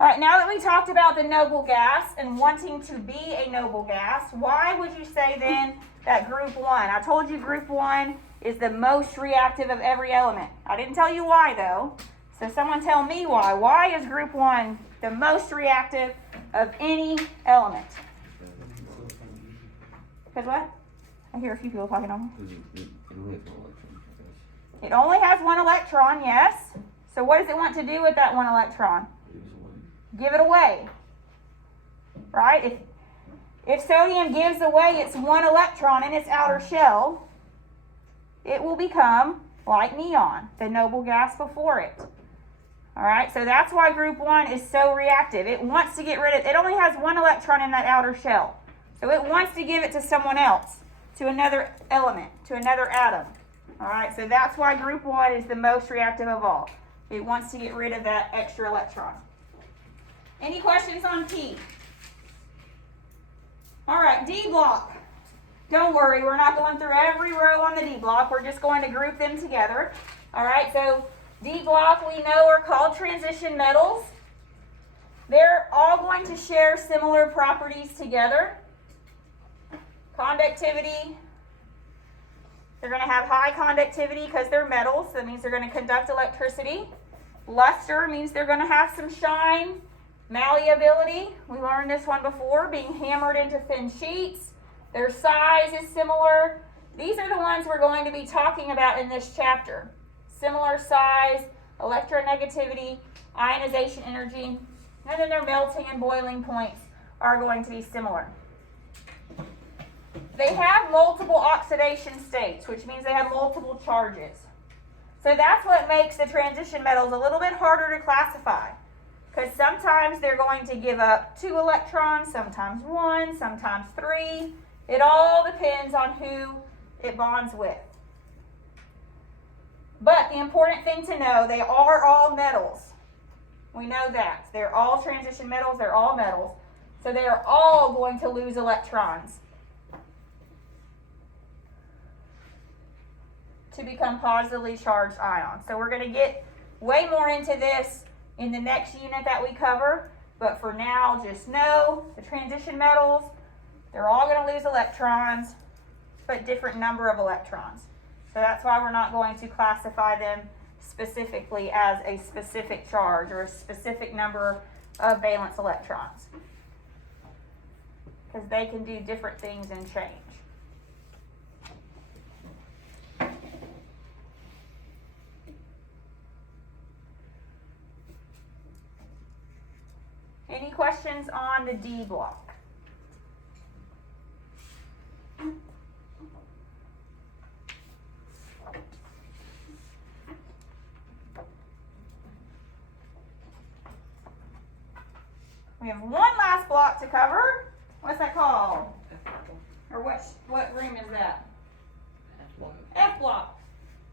All right, now that we talked about the noble gas and wanting to be a noble gas, why would you say then that group 1? I told you group 1 is the most reactive of every element. I didn't tell you why though. So someone tell me why. Why is group 1 the most reactive of any element? Because what? I hear a few people talking on me. It only has one electron, yes. So what does it want to do with that one electron? Give it away. Right? If sodium gives away its one electron in its outer shell, it will become like neon, the noble gas before it. All right, so that's why group 1 is so reactive. It wants to get rid of, it only has one electron in that outer shell. So it wants to give it to someone else, to another element, to another atom. All right, so that's why group 1 is the most reactive of all. It wants to get rid of that extra electron. Any questions on P? All right, D block. Don't worry, we're not going through every row on the D block. We're just going to group them together. All right, so D block we know are called transition metals. They're all going to share similar properties together. Conductivity. They're going to have high conductivity because they're metals. So that means they're going to conduct electricity. Luster means they're going to have some shine. Malleability, we learned this one before, being hammered into thin sheets. Their size is similar. These are the ones we're going to be talking about in this chapter. Similar size, electronegativity, ionization energy, and then their melting and boiling points are going to be similar. They have multiple oxidation states, which means they have multiple charges. So that's what makes the transition metals a little bit harder to classify. Because sometimes they're going to give up 2 electrons, sometimes 1, sometimes 3. It all depends on who it bonds with. But the important thing to know, they are all metals. We know that. They're all transition metals, they're all metals. So they are all going to lose electrons to become positively charged ions. So we're going to get way more into this in the next unit that we cover, but for now, just know the transition metals, they're all going to lose electrons, but different number of electrons. So that's why we're not going to classify them specifically as a specific charge or a specific number of valence electrons, because they can do different things and change. Any questions on the D block? We have one last block to cover. What's that called? Or what room is that? F block. F block.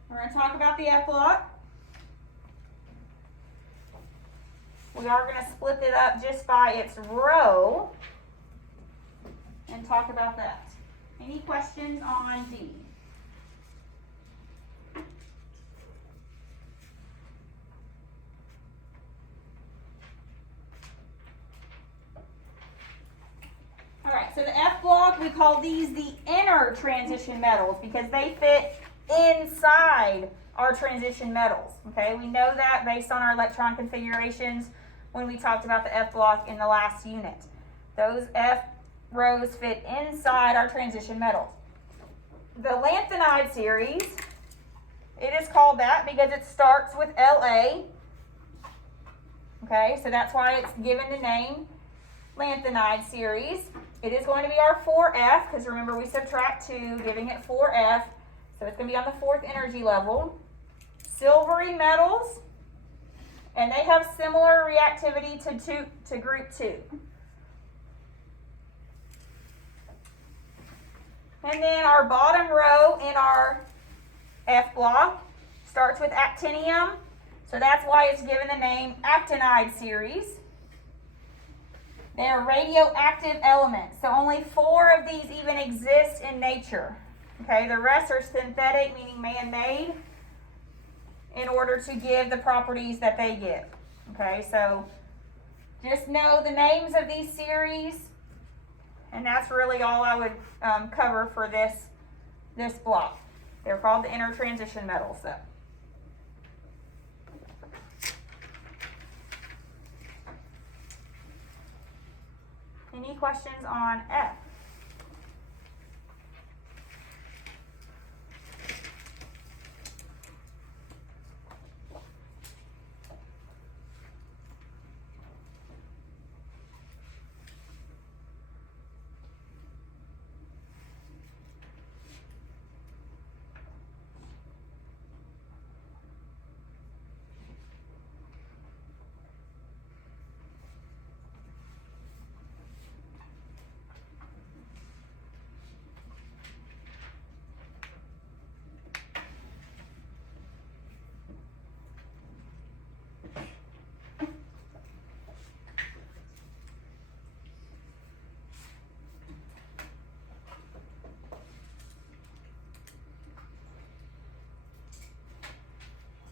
We're going to talk about the F block. We are going to split it up just by its row and talk about that. Any questions on D? All right, so the F block, we call these the inner transition metals because they fit inside our transition metals. Okay, we know that based on our electron configurations when we talked about the F block in the last unit. Those F rows fit inside our transition metals. The lanthanide series, it is called that because it starts with La. Okay, so that's why it's given the name lanthanide series. It is going to be our 4F because remember we subtract 2, giving it 4F. So it's going to be on the 4th energy level. Silvery metals, and they have similar reactivity to group 2. And then our bottom row in our F block starts with actinium. So that's why it's given the name actinide series. They are radioactive elements. So only 4 of these even exist in nature. Okay, the rest are synthetic, meaning man-made, in order to give the properties that they give. Okay, so Just know the names of these series, and that's really all I would cover for this block. They're called the intertransition metals, though. Any questions on F?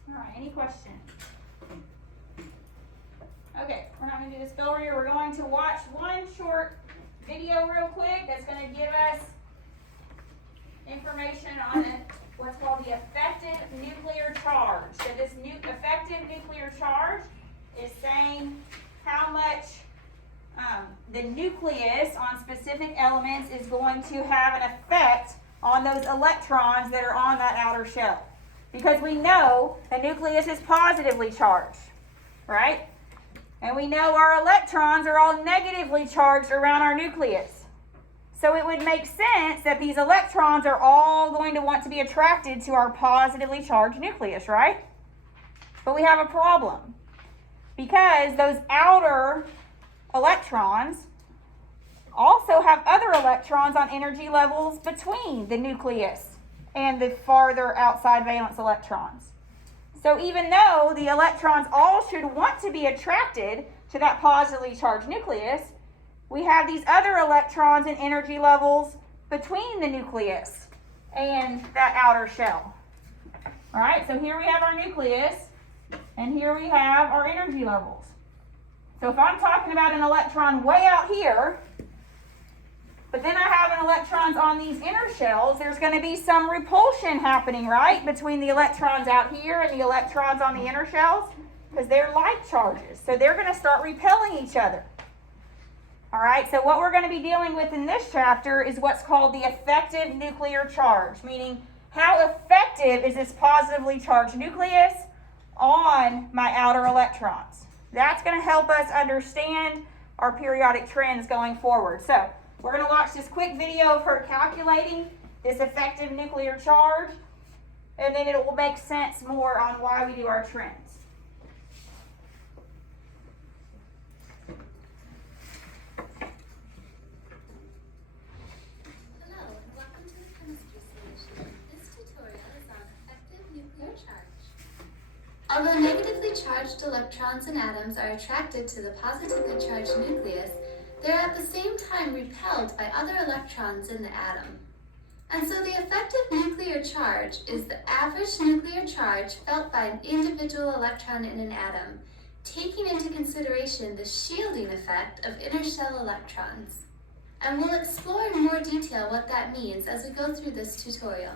All right, any questions? Okay, we're not going to do the spell reader. We're going to watch one short video real quick that's going to give us information on what's called the effective nuclear charge. So this effective nuclear charge is saying how much the nucleus on specific elements is going to have an effect on those electrons that are on that outer shell. Because we know the nucleus is positively charged, right? And we know our electrons are all negatively charged around our nucleus. So it would make sense that these electrons are all going to want to be attracted to our positively charged nucleus, right? But we have a problem. Because those outer electrons also have other electrons on energy levels between the nucleus and the farther outside valence electrons. So even though the electrons all should want to be attracted to that positively charged nucleus, we have these other electrons and energy levels between the nucleus and that outer shell. All right, so here we have our nucleus, and here we have our energy levels. So if I'm talking about an electron way out here, but then I have an electrons on these inner shells, there's going to be some repulsion happening, right, between the electrons out here and the electrons on the inner shells, because they're like charges. So they're going to start repelling each other. All right, so what we're going to be dealing with in this chapter is what's called the effective nuclear charge, meaning how effective is this positively charged nucleus on my outer electrons. That's going to help us understand our periodic trends going forward. So we're going to watch this quick video of her calculating this effective nuclear charge, and then it will make sense more on why we do our trends. Hello, and welcome to the chemistry solution. This tutorial is on effective nuclear charge. Although negatively charged electrons and atoms are attracted to the positively charged nucleus, they are at the same time repelled by other electrons in the atom. And so the effective nuclear charge is the average nuclear charge felt by an individual electron in an atom, taking into consideration the shielding effect of inner shell electrons. And we'll explore in more detail what that means as we go through this tutorial.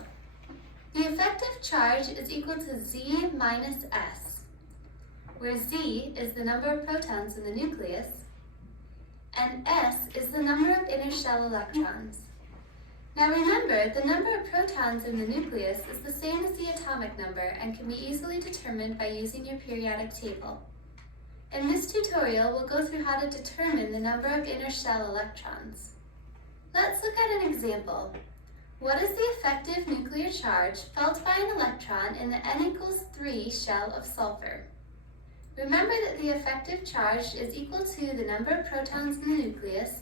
The effective charge is equal to Z minus S, where Z is the number of protons in the nucleus, and S is the number of inner shell electrons. Now remember, the number of protons in the nucleus is the same as the atomic number and can be easily determined by using your periodic table. In this tutorial, we'll go through how to determine the number of inner shell electrons. Let's look at an example. What is the effective nuclear charge felt by an electron in the N equals 3 shell of sulfur? Remember that the effective charge is equal to the number of protons in the nucleus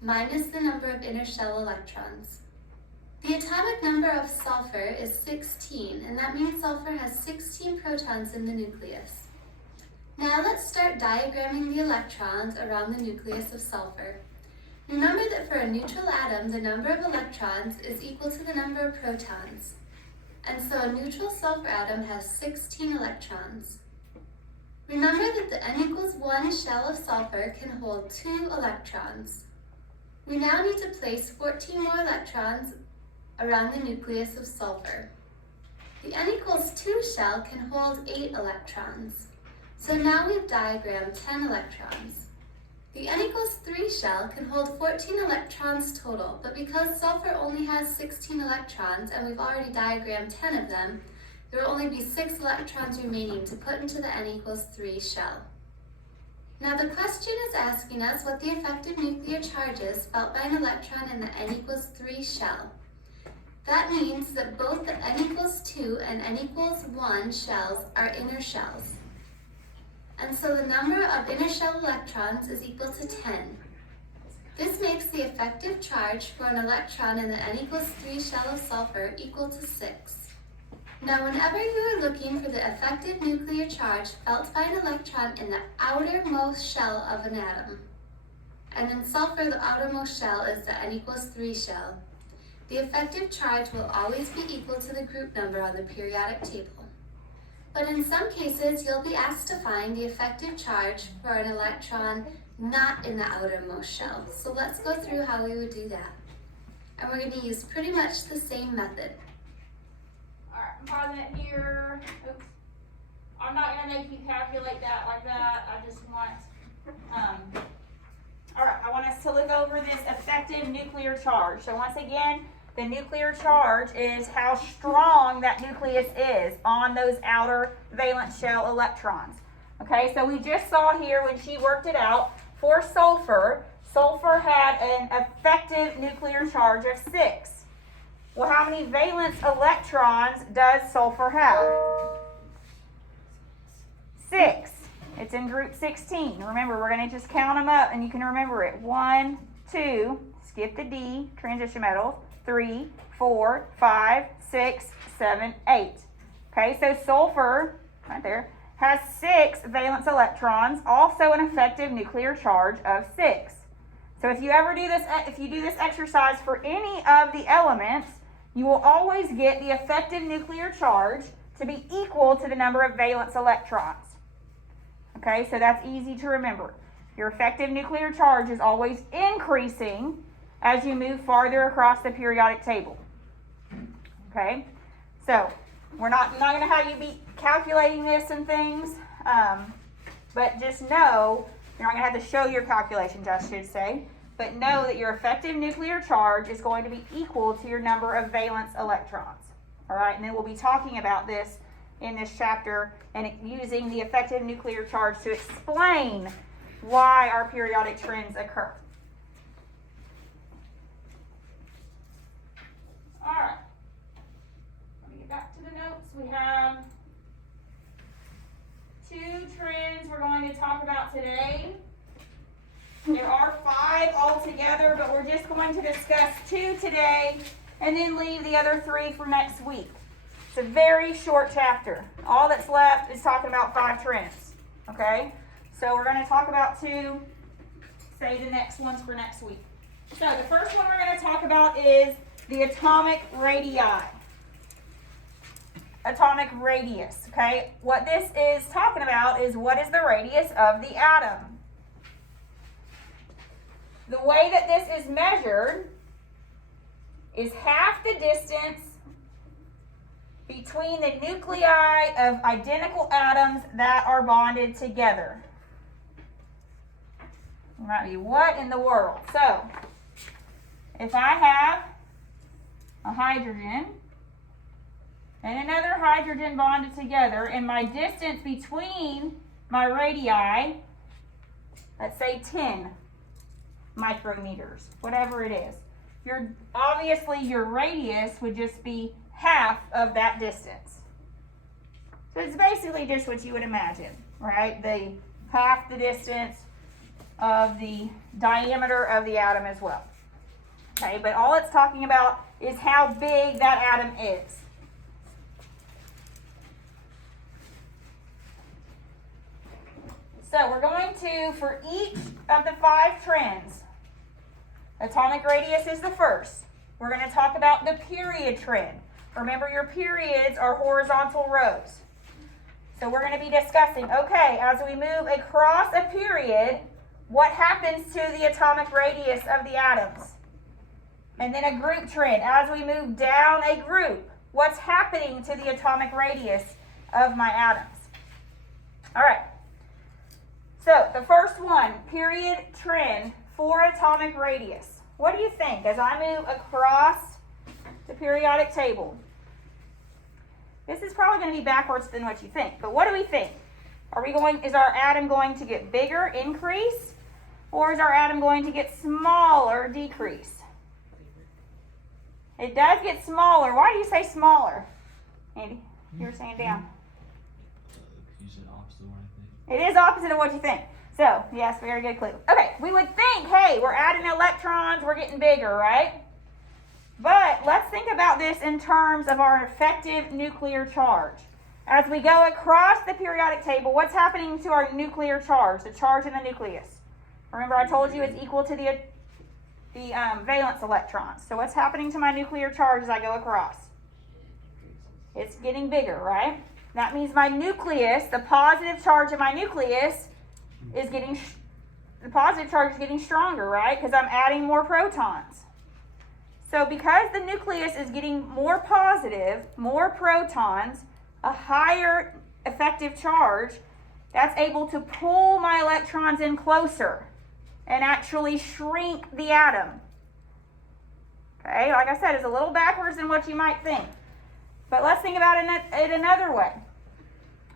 minus the number of inner shell electrons. The atomic number of sulfur is 16, and that means sulfur has 16 protons in the nucleus. Now let's start diagramming the electrons around the nucleus of sulfur. Remember that for a neutral atom, the number of electrons is equal to the number of protons. And so a neutral sulfur atom has 16 electrons. Remember that the N equals 1 shell of sulfur can hold 2 electrons. We now need to place 14 more electrons around the nucleus of sulfur. The N equals 2 shell can hold 8 electrons. So now we've diagrammed 10 electrons. The N equals 3 shell can hold 14 electrons total, but because sulfur only has 16 electrons and we've already diagrammed 10 of them, there will only be 6 electrons remaining to put into the N equals 3 shell. Now the question is asking us what the effective nuclear charge is felt by an electron in the N equals 3 shell. That means that both the N equals 2 and N equals 1 shells are inner shells. And so the number of inner shell electrons is equal to 10. This makes the effective charge for an electron in the N equals 3 shell of sulfur equal to 6. Now whenever you are looking for the effective nuclear charge felt by an electron in the outermost shell of an atom, and in sulfur the outermost shell is the N equals 3 shell, the effective charge will always be equal to the group number on the periodic table. But in some cases, you'll be asked to find the effective charge for an electron not in the outermost shell. So let's go through how we would do that. And we're going to use pretty much the same method. Alright, I'm pausing it here. Oops. I'm not going to make you calculate that like that. I just want, alright, I want us to look over this effective nuclear charge. So once again, the nuclear charge is how strong that nucleus is on those outer valence shell electrons. Okay, so we just saw here when she worked it out, for sulfur, sulfur had an effective nuclear charge of 6. Well, how many valence electrons does sulfur have? 6. It's in group 16. Remember, we're going to just count them up and you can remember it. 1, 2, skip the D, transition metals. 3, 4, 5, 6, 7, 8. Okay, so sulfur, right there, has 6 valence electrons, also an effective nuclear charge of 6. So if you ever do this, if you do this exercise for any of the elements, you will always get the effective nuclear charge to be equal to the number of valence electrons. Okay, so that's easy to remember. Your effective nuclear charge is always increasing as you move farther across the periodic table. Okay, so we're not going to have you be calculating this and things, but just know, you're not going to have to show your calculations, I should say, but know that your effective nuclear charge is going to be equal to your number of valence electrons. All right, and then we'll be talking about this in this chapter and using the effective nuclear charge to explain why our periodic trends occur. All right, let me get back to the notes. We have 2 trends we're going to talk about today. There are 5 altogether, but we're just going to discuss 2 today and then leave the other 3 for next week. It's a very short chapter. All that's left is talking about 5 trends, okay? So we're going to talk about 2, say the next ones for next week. So the first one we're going to talk about is the atomic radii. Atomic radius, okay? What this is talking about is what is the radius of the atom. The way that this is measured is half the distance between the nuclei of identical atoms that are bonded together. You might be, what in the world? So, if I have a hydrogen and another hydrogen bonded together, and my distance between my radii, let's say 10 micrometers, whatever it is, obviously your radius would just be half of that distance. So it's basically just what you would imagine, right? Half the distance of the diameter of the atom as well. Okay, but all it's talking about is how big that atom is. So we're going to, for each of the 5 trends, atomic radius is the first. We're going to talk about the period trend. Remember, your periods are horizontal rows. So we're going to be discussing, okay, as we move across a period, what happens to the atomic radius of the atoms? And then a group trend. As we move down a group, what's happening to the atomic radius of my atoms? All right. So the first one, period trend for atomic radius. What do you think as I move across the periodic table? This is probably going to be backwards than what you think, but what do we think? Is our atom going to get bigger, increase, or is our atom going to get smaller, decrease? It does get smaller. Why do you say smaller? Andy, you were saying down. You said opposite of what I think. It is opposite of what you think. So, yes, very good clue. Okay, we would think, hey, we're adding electrons, we're getting bigger, right? But let's think about this in terms of our effective nuclear charge. As we go across the periodic table, what's happening to our nuclear charge, the charge in the nucleus? Remember I told you it's equal to the valence electrons. So what's happening to my nuclear charge as I go across? It's getting bigger, right? That means my nucleus, the positive charge of my nucleus, is getting stronger, right? Because I'm adding more protons. So because the nucleus is getting more positive, more protons, a higher effective charge, that's able to pull my electrons in closer and actually shrink the atom. Okay, like I said, it's a little backwards than what you might think. But let's think about it another way.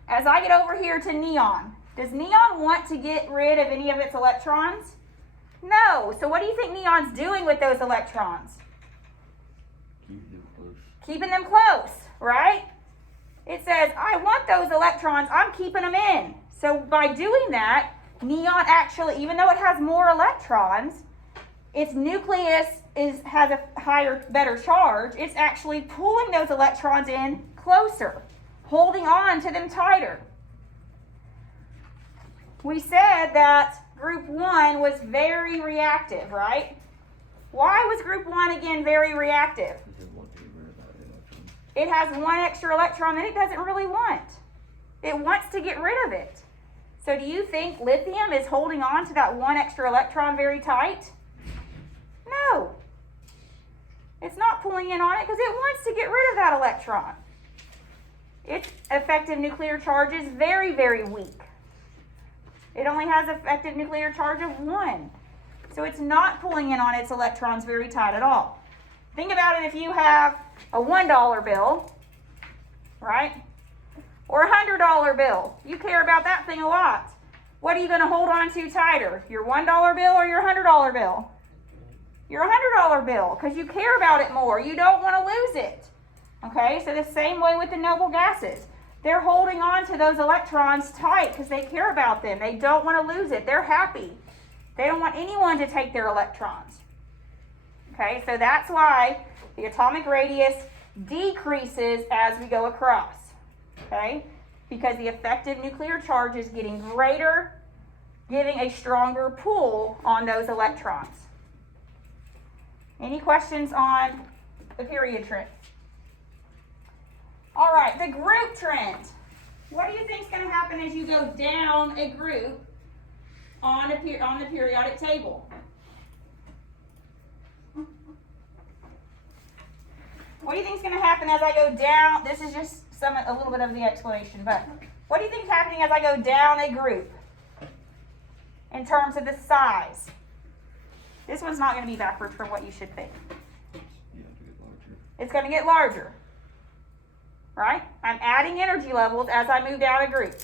As I get over here to neon, does neon want to get rid of any of its electrons? No. So what do you think neon's doing with those electrons? Keeping them close, right? It says, I want those electrons, I'm keeping them in. So by doing that, neon actually, even though it has more electrons, its nucleus has a higher, better charge. It's actually pulling those electrons in closer, holding on to them tighter. We said that group 1 was very reactive, right? Why was group 1 again very reactive? It has one extra electron that it doesn't really want. It wants to get rid of it. So do you think lithium is holding on to that one extra electron very tight? No. It's not pulling in on it because it wants to get rid of that electron. Its effective nuclear charge is very, very weak. It only has effective nuclear charge of 1. So it's not pulling in on its electrons very tight at all. Think about it if you have a $1 bill, right? Or a $100 bill. You care about that thing a lot. What are you going to hold on to tighter? Your $1 bill or your $100 bill? Your $100 bill, because you care about it more. You don't want to lose it. Okay, so the same way with the noble gases. They're holding on to those electrons tight because they care about them. They don't want to lose it. They're happy. They don't want anyone to take their electrons. Okay, so that's why the atomic radius decreases as we go across. Okay, because the effective nuclear charge is getting greater, giving a stronger pull on those electrons. Any questions on the period trend? All right, the group trend. What do you think is going to happen as you go down a group on the periodic table? What do you think is going to happen as I go down? This is just a little bit of the explanation, but what do you think is happening as I go down a group in terms of the size? This one's not going to be backwards from what you should think. It's going to get larger, right? I'm adding energy levels as I move down a group.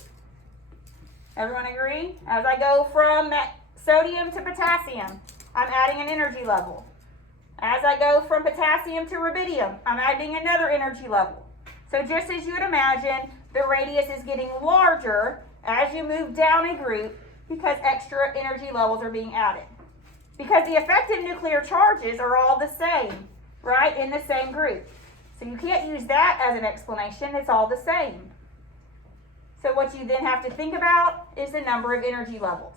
Everyone agree? As I go from sodium to potassium, I'm adding an energy level. As I go from potassium to rubidium, I'm adding another energy level. So just as you would imagine, the radius is getting larger as you move down a group because extra energy levels are being added. Because the effective nuclear charges are all the same, right, in the same group. So you can't use that as an explanation. It's all the same. So what you then have to think about is the number of energy levels.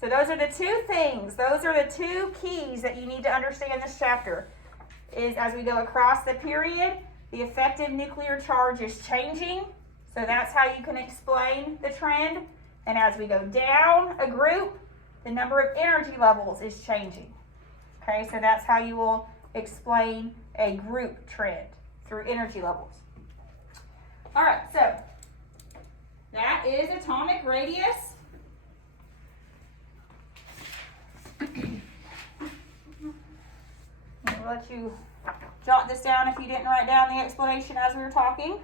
So those are the two things, those are the two keys that you need to understand in this chapter. Is as we go across the period, the effective nuclear charge is changing So that's how you can explain the trend. And as we go down a group, the number of energy levels is changing. Okay, so that's how you will explain a group trend, through energy levels. All right, so that is atomic radius. I'll let you jot this down if you didn't write down the explanation as we were talking.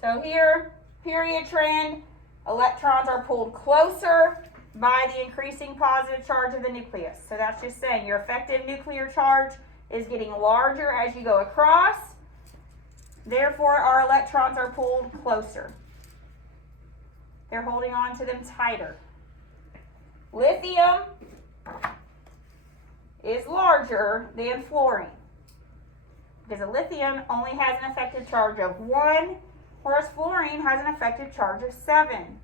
So here, period trend, electrons are pulled closer by the increasing positive charge of the nucleus. So that's just saying your effective nuclear charge is getting larger as you go across. Therefore, our electrons are pulled closer. They're holding on to them tighter. Lithium is larger than fluorine because a lithium only has an effective charge of 1, whereas fluorine has an effective charge of 7.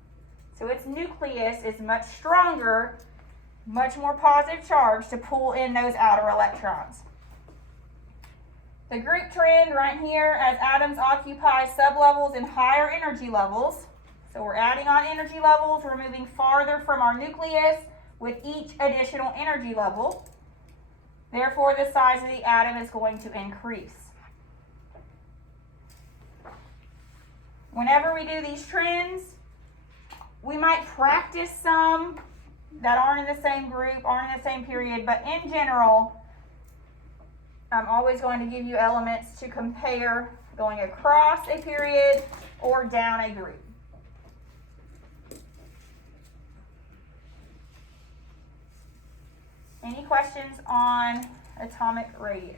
So its nucleus is much stronger, much more positive charge to pull in those outer electrons. The group trend right here, as atoms occupy sublevels and higher energy levels. So we're adding on energy levels, we're moving farther from our nucleus with each additional energy level. Therefore, the size of the atom is going to increase. Whenever we do these trends, we might practice some that aren't in the same group, aren't in the same period, but in general, I'm always going to give you elements to compare going across a period or down a group. Any questions on atomic radius?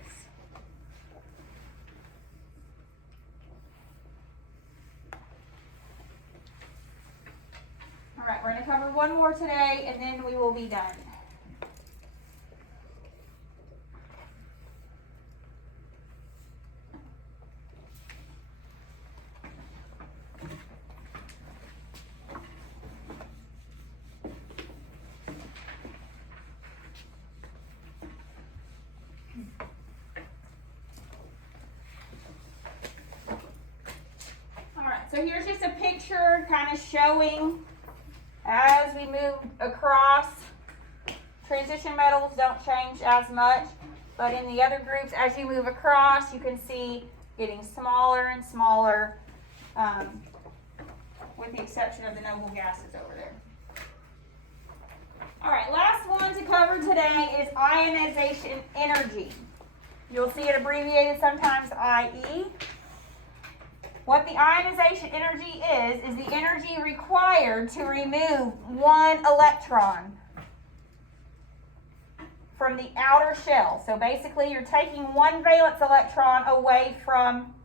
All right, we're going to cover one more today, and then we will be done. All right, so here's just a picture kind of showing as we move across, transition metals don't change as much, but in the other groups, as you move across, you can see getting smaller and smaller, with the exception of the noble gases over there. All right, last one to cover today is ionization energy. You'll see it abbreviated sometimes IE. What the ionization energy is the energy required to remove one electron from the outer shell. So basically, you're taking one valence electron away from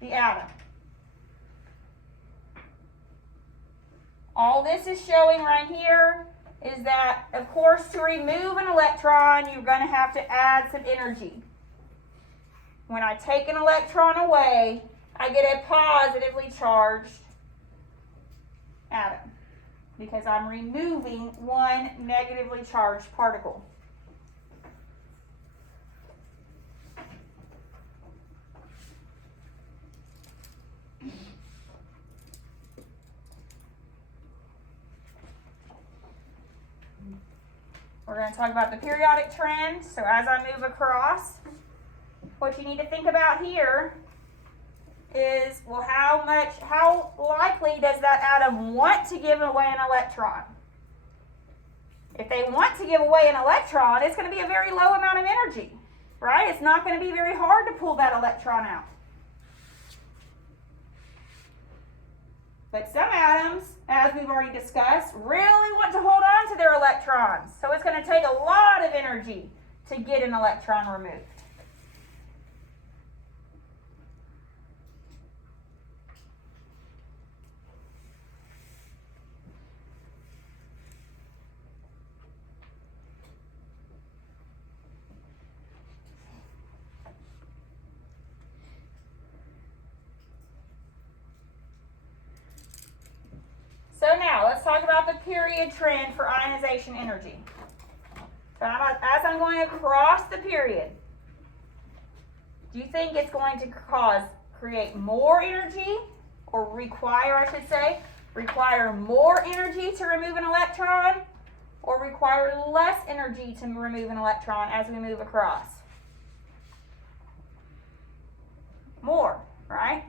the atom. All this is showing right here is that, of course, to remove an electron, you're going to have to add some energy. When I take an electron away, I get a positively charged atom because I'm removing one negatively charged particle. We're going to talk about the periodic trend. So as I move across, what you need to think about here is, well, how likely does that atom want to give away an electron? If they want to give away an electron, it's going to be a very low amount of energy, right? It's not going to be very hard to pull that electron out. But some atoms, as we've already discussed, really want to hold on to their electrons. So it's going to take a lot of energy to get an electron removed. So now, let's talk about the period trend for ionization energy. So as I'm going across the period, Do you think it's going to create more energy, or require, I should say, require more energy to remove an electron, or require less energy to remove an electron as we move across? More, right?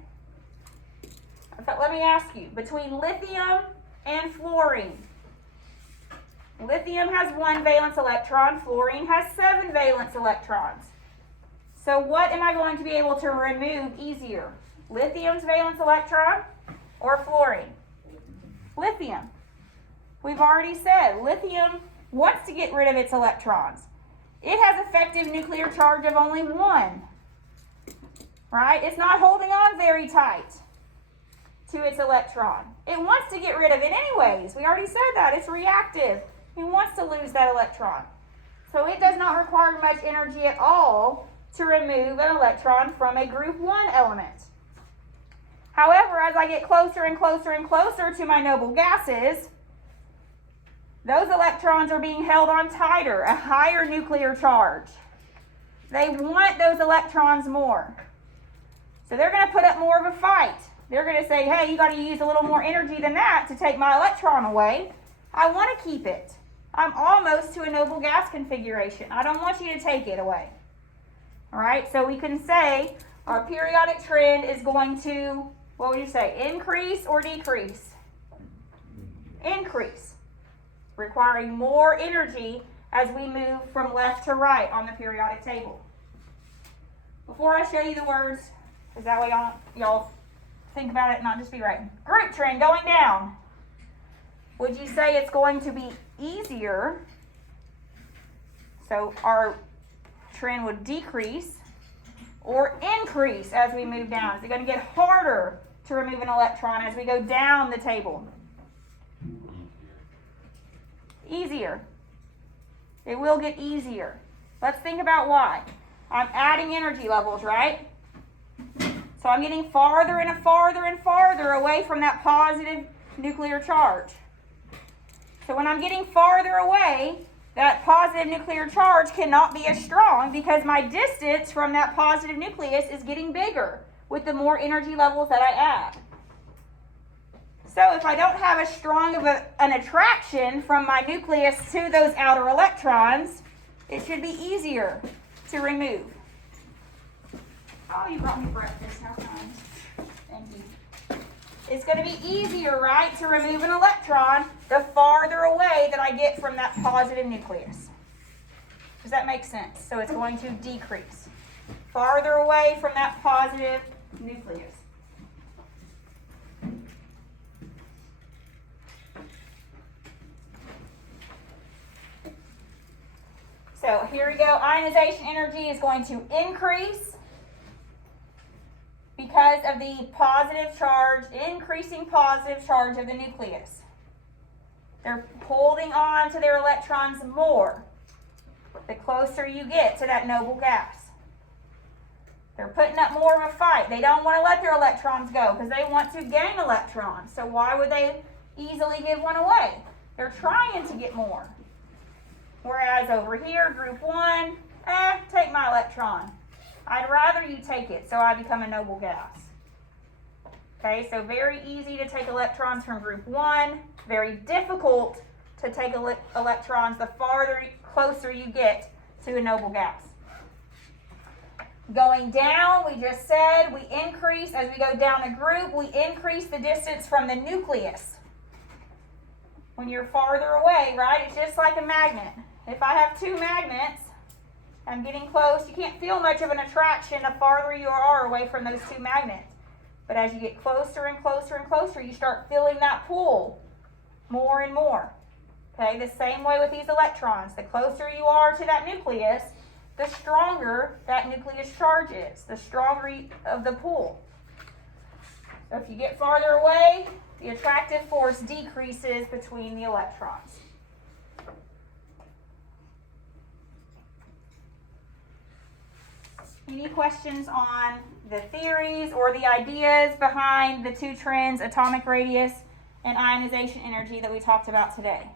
But let me ask you, between lithium and fluorine, lithium has 1 valence electron, fluorine has 7 valence electrons. So what am I going to be able to remove easier? Lithium's valence electron or fluorine? Lithium. We've already said lithium wants to get rid of its electrons. It has effective nuclear charge of only 1. Right? It's not holding on very tight to its electron. It wants to get rid of it anyways. We already said that. It's reactive. It wants to lose that electron. So it does not require much energy at all to remove an electron from a group 1 element. However, as I get closer and closer and closer to my noble gases, those electrons are being held on tighter, a higher nuclear charge. They want those electrons more. So they're going to put up more of a fight. They're going to say, hey, you got to use a little more energy than that to take my electron away. I want to keep it. I'm almost to a noble gas configuration. I don't want you to take it away. All right, so we can say our periodic trend is going to, what would you say, increase or decrease? Increase, requiring more energy as we move from left to right on the periodic table. Before I show you the words, because that way y'all think about it and not just be writing. Group trend going down. Would you say it's going to be easier? So our trend would decrease or increase as we move down. Is it going to get harder to remove an electron as we go down the table? Easier. It will get easier. Let's think about why. I'm adding energy levels, right? So I'm getting farther and farther and farther away from that positive nuclear charge. So when I'm getting farther away, that positive nuclear charge cannot be as strong because my distance from that positive nucleus is getting bigger with the more energy levels that I add. So if I don't have as strong of an attraction from my nucleus to those outer electrons, it should be easier to remove. Oh, you brought me breakfast. How kind. Thank you. It's going to be easier, right, to remove an electron the farther away that I get from that positive nucleus. Does that make sense? So it's going to decrease. Farther away from that positive nucleus. So here we go. Ionization energy is going to increase because of the positive charge, increasing positive charge of the nucleus. They're holding on to their electrons more the closer you get to that noble gas. They're putting up more of a fight. They don't want to let their electrons go because they want to gain electrons. So why would they easily give one away? They're trying to get more. Whereas over here, group 1, take my electron. I'd rather you take it so I become a noble gas. Okay, so very easy to take electrons from group 1, very difficult to take electrons the closer you get to a noble gas. Going down, we just said we increase, as we go down the group, we increase the distance from the nucleus. When you're farther away, right, it's just like a magnet. If I have 2 magnets, I'm getting close, you can't feel much of an attraction the farther you are away from those 2 magnets. But as you get closer and closer and closer, you start feeling that pull more and more. Okay, the same way with these electrons. The closer you are to that nucleus, the stronger that nucleus charge is, the stronger of the pull. So if you get farther away, the attractive force decreases between the electrons. Any questions on the theories or the ideas behind the 2 trends, atomic radius and ionization energy, that we talked about today?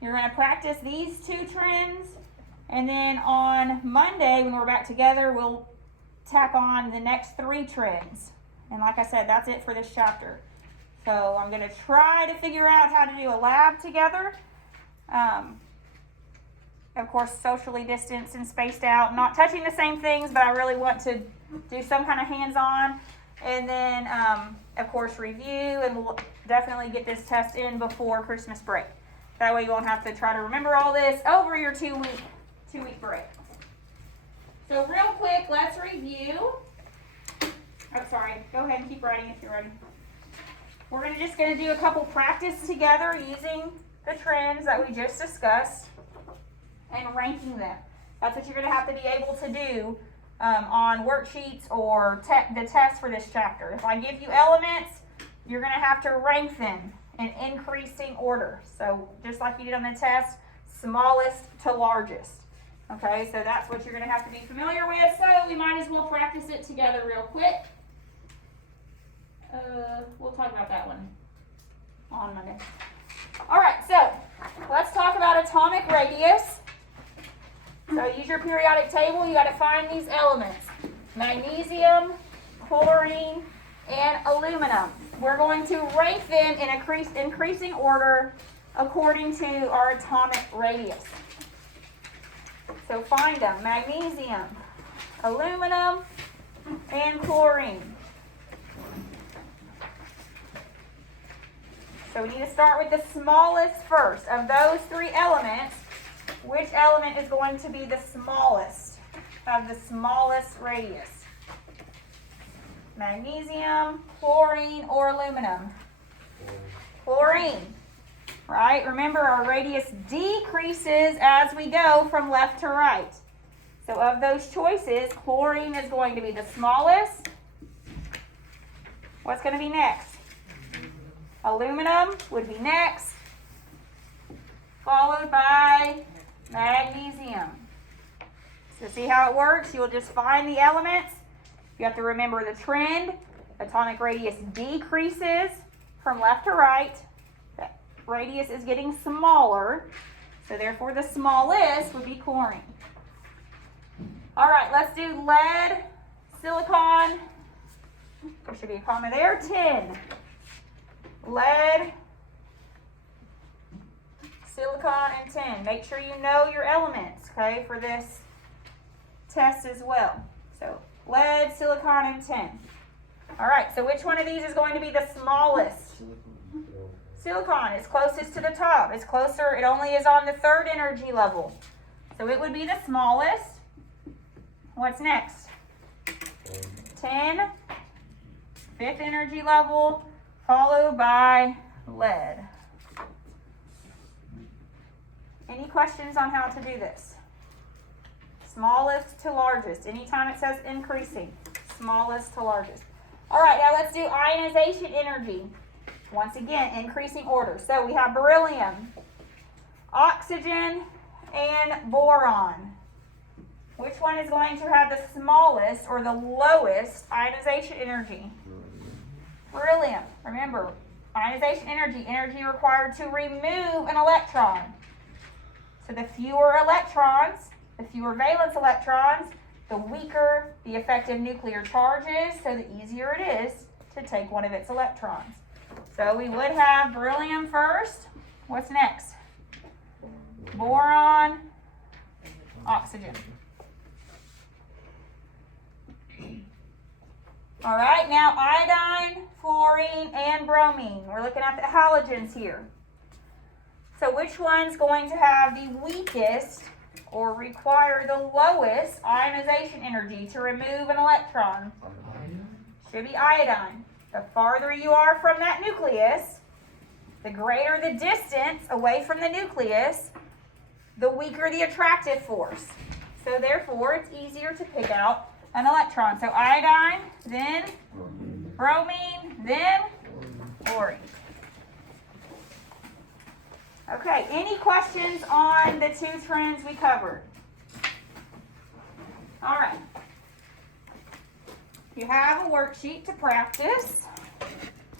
You're going to practice these 2 trends And then on Monday, when we're back together, we'll tack on the next 3 trends. And like I said, that's it for this chapter. So I'm going to try to figure out how to do a lab together. Of course, socially distanced and spaced out, not touching the same things, but I really want to do some kind of hands-on. And then, of course, review, and we'll definitely get this test in before Christmas break. That way you won't have to try to remember all this over your 2-week break. So real quick, let's review. Oh, sorry. Go ahead and keep writing if you're ready. We're just going to do a couple practice together using the trends that we just discussed and ranking them. That's what you're going to have to be able to do on worksheets or the test for this chapter. If I give you elements, you're going to have to rank them in increasing order. So just like you did on the test, smallest to largest. Okay, so that's what you're going to have to be familiar with. So we might as well practice it together real quick. We'll talk about that one on Monday. All right, so let's talk about atomic radius. So use your periodic table. You got to find these elements: magnesium, chlorine, and aluminum. We're going to rank them in increasing order according to our atomic radius. So find them: magnesium, aluminum, and chlorine. So we need to start with the smallest first. Of those 3 elements, which element is going to be the smallest of the smallest radius? Magnesium, chlorine, or aluminum? Chlorine, right? Remember, our radius decreases as we go from left to right. So of those choices, chlorine is going to be the smallest. What's going to be next? Aluminum would be next, followed by magnesium. So see how it works? You'll just find the elements. You have to remember the trend. Atomic radius decreases from left to right. The radius is getting smaller. So therefore the smallest would be chlorine. All right, let's do lead, silicon. There should be a comma there. 10. Lead, silicon, and tin. Make sure you know your elements, okay, for this test as well. So lead, silicon, and tin. All right, so which one of these is going to be the smallest? Silicon is closest to the top. It's closer. It only is on the 3rd energy level. So it would be the smallest. What's next? Tin, 5th energy level, followed by lead. Any questions on how to do this? Smallest to largest. Anytime it says increasing, smallest to largest. All right, now let's do ionization energy. Once again, increasing order. So we have beryllium, oxygen, and boron. Which one is going to have the smallest or the lowest ionization energy? Beryllium. Remember, ionization energy required to remove an electron. So the fewer electrons, the fewer valence electrons, the weaker the effective nuclear charge is, so the easier it is to take one of its electrons. So we would have beryllium first. What's next? Boron, oxygen. All right, now iodine, fluorine, and bromine. We're looking at the halogens here. So which one's going to have the weakest or require the lowest ionization energy to remove an electron? Should be iodine. The farther you are from that nucleus, the greater the distance away from the nucleus, the weaker the attractive force. So therefore, it's easier to pick out an electron. So iodine, then bromine, then fluorine. Okay, any questions on the 2 trends we covered? All right. You have a worksheet to practice.